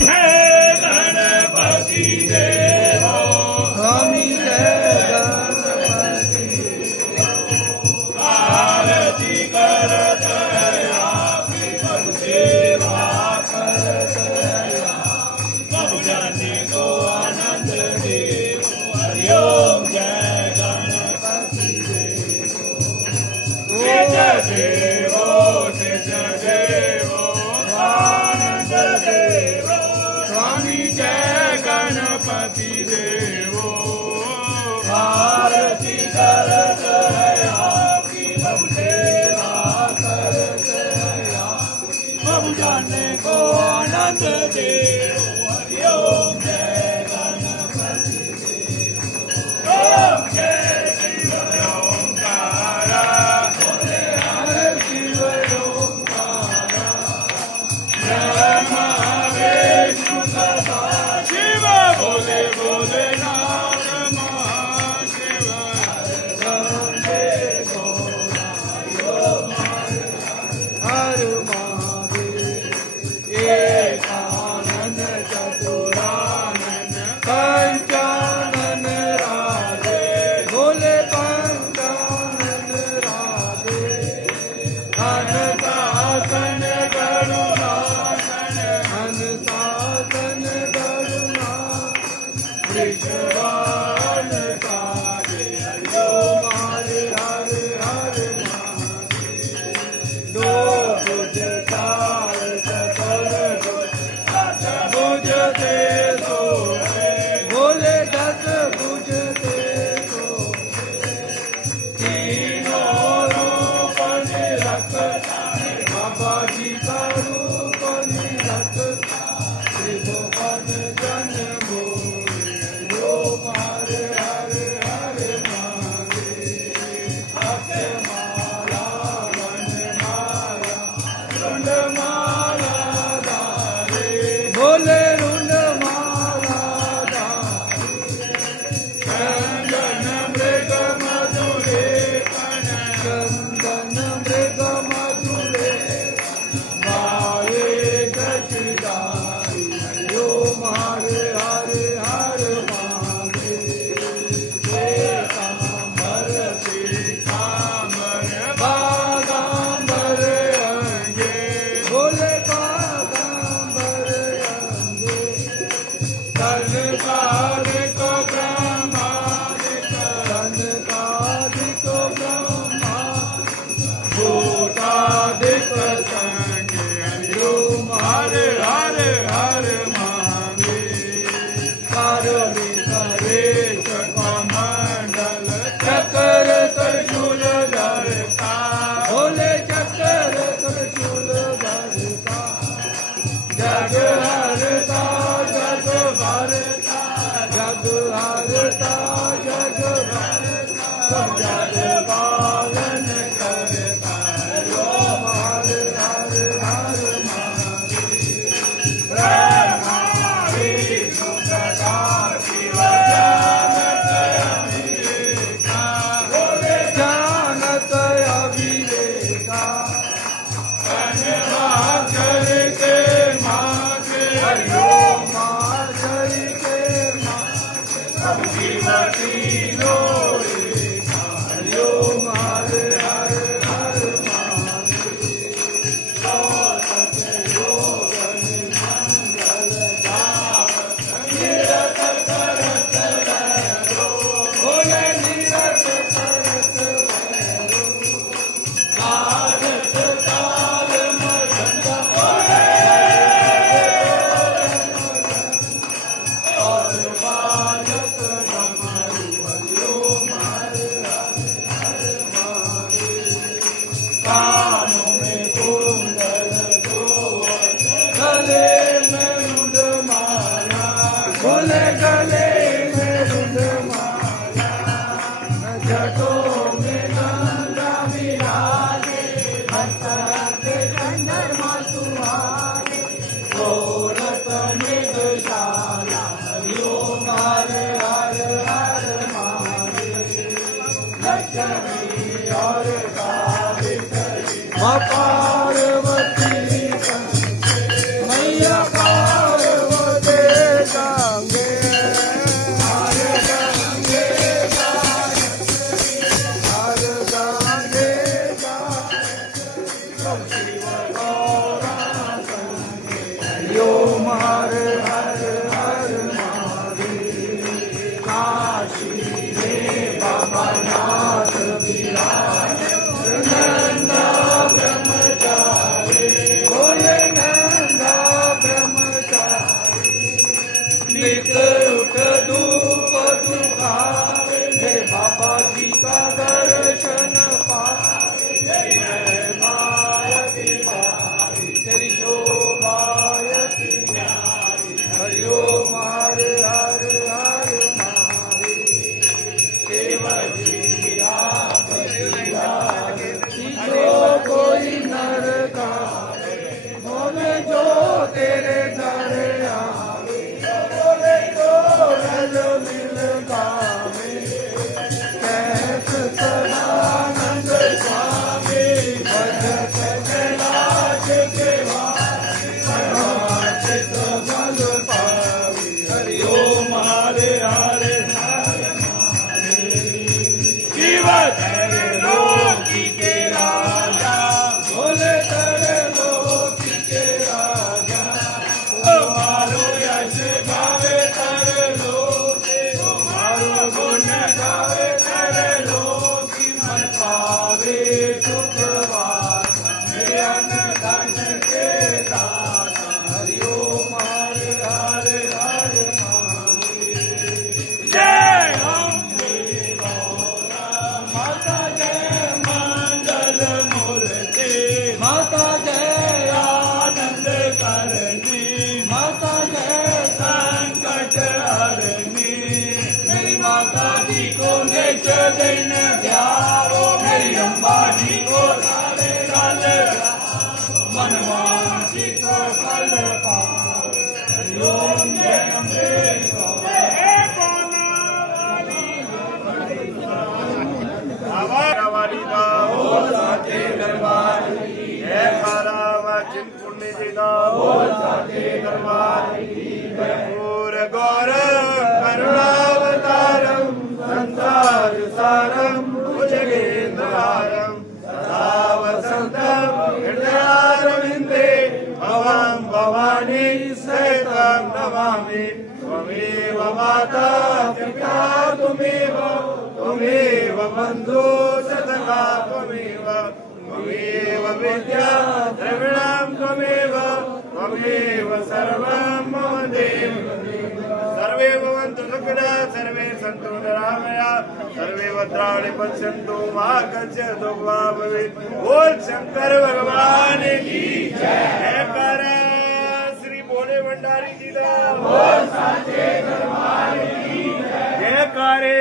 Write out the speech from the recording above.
जय गणपती देवा स्वामी जय गणपती आरती करत आपली सेवा करत बहुजनी को आनंद देव हरिओम जय गणपती देवो सिद्ध देवो आनंद देवो स्वामी जय गणपती देवो आरती करत आपकी सेवा करत बहुजन को आनंद देवो हरिओम जय गणपती देवो ओम जय शिव ओंकार हरे शिव ओंकार ब्रह्मा विष्णु सदा शिव बोले बोले नाथ महाशिव वंदे हर महादेव एकानन चतुरानन पंचानन राधे भोले पंचानन राधे अनसासन करुणासन अनसासन करुणा विश्वान काले हरिओ हरे हरे हरे दो भुज तार चतर भुज दे दो भोले दस भुज दे दो तीनों रूप निरखता बाबा जी का रूप निरखता त्रिभुवन जन भूमि ओम हरे हरे हरे महादेव अक्षमाला वनमाला रुंडमाला धारे भोले रुंडमाला धारे चंदन मृग मधुरे चंदन मृग मधुरे मारे गजदारी ओम हरे हरे हरे महादेव पीताम्बर पीताम्बर बागाम्बर अंगे भोले बागाम्बर अंगे तनकादिक ब्रह्मादिक तनकादिक ब्रह्मा भूतादिक संगे हरिओम हरे हरे हरे महादेव पार्वती परेश कमंडल चक्र त्रिशूल धरता भोले चक्र त्रिशूल धरता जग हरता जग भरता जग हरता जग भरता जग पालन करता ओम हरे हरे हरे महादेव ब्रह्मा विष्णु सदा शिव जानत अविवेका भोले जानत अविवेका माधर के माथे हरिओम माधर के माथे शिव तीनो रेखा हरिओम हरे हरे हरे महादेव योग मंगल गावत निरत करत रहो भोले निरत करत रहो बाजत ताल मृदंग भोले ओम हर हर हर महादेव। काशी में बाबा नाथ विराज, नंदा ब्रह्मचारी, बोले नंदा ब्रह्मचारी। नित्य उठ धूप दुखावे, मेरे बाबा जी का दर्शन पावे। तेरी मायती पावी, तेरी शोभायती न्यारी। हरि ओम हर हर हर महादेव। शिव जी राम जी जो कोई नर गावे, बोले जो तेरे दर आवे। बोले तो रज मिल गावे, कैस सदानंद स्वामी। भजत कैलाश के वासी, सर्वाचित बल पावी। हरि ओम हरे हरे हरे शिव तेरे लोकी के राजा, बोले तेरे लोकी के राजा। तुम्हारो यश गावे तेरे लोके, तुम्हारो गुण गावे तेरे लोकी। मन पावे सुख वासा, मेरे अन्न के दाता। हरि ओम हरे हरे हरे महादेव। जय अम्बे माता, जय मंगल मूर्ति, माता जय आनंद करनी, माता जय संकट हरनी। मेरी माता जी को निज दिन ध्याओ, मेरी अम्बा जी को सारे साल मनवांछित फल पाओ। हरि ओम जय अम्बे वाली दा बोल साचे दरबार की जय खारा व चिंतपुण्य जी दा बोल साचे दरबार की पूर गौर करुणावतारम संसार सारम भुजगेन्द्रहारम सदा वसंतम हृदयारविंदे भवं भवानी सहितं नमामि। त्वमेव माता पिता त्वमेव, त्वमेव बन्धु सखा त्वमेव, त्वमेव विद्या द्रविणं त्वमेव, त्वमेव सर्वं मम देव। सर्वे भवन्तु सुखिनः, सर्वे सन्तु निरामयाः, सर्वे भद्राणि पश्यन्तु मा कश्चित् दुःखं भवेत्। बोल शंकर भगवान की जयकारा श्री भोले भंडारी जी दा। बोल साचे दरबार की जयकारे